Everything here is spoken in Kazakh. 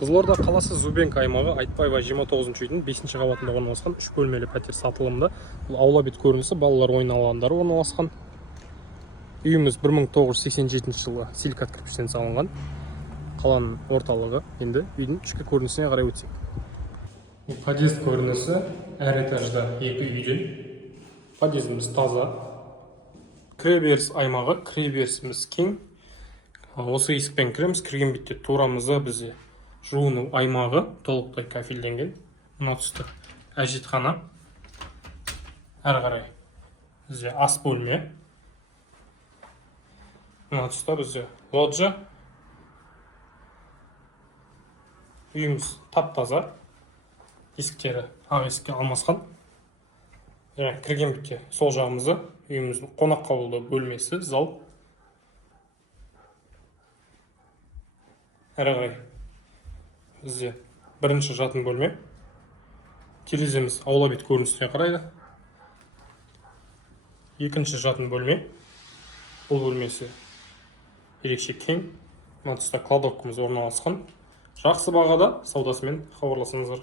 Қызылорда қаласы Зубенка аймағы Айтбаева 29-ші үйдің 5-ші қабатында орналасқан 3 бөлмелі пәтер сатылымда. Бұл аула бет көрінісі, балалар ойын алаңдары орналасқан. Үйіміз 1987 жылы силикат кірпіштен салынған. Қаланың орталығы. Енді үйдің ішкі көрінісіне қарай өтсек. Подъезд көрінісі әр этажда 2 үйден. Подъездіміз таза. Кіреберіс аймағы, кіреберісіміз кең. Осы есікпен кіреміз, кірген бетте турамызда бізде жуыну аймағы толықтай кафелденген. Мына тұста әжетхана. Әрі қарай бізде ас бөлме. Мына тұста бізде лоджия. Үйіміз тап-таза. Есіктері ақ есікке алмасқан. Кірген бетте сол жағымызда үйіміздің қонақ қабылдау бөлмесі, зал. Әрі қарай бізде бірінші жатын бөлме. Тереземіз аула бет көрінісіне қарайды. Екінші жатын бөлме. Бұл бөлмесі ерекше кең. Мына тұста кладовкамыз орналасқан. Жақсы бағада саудасымен хабарласыңыздар.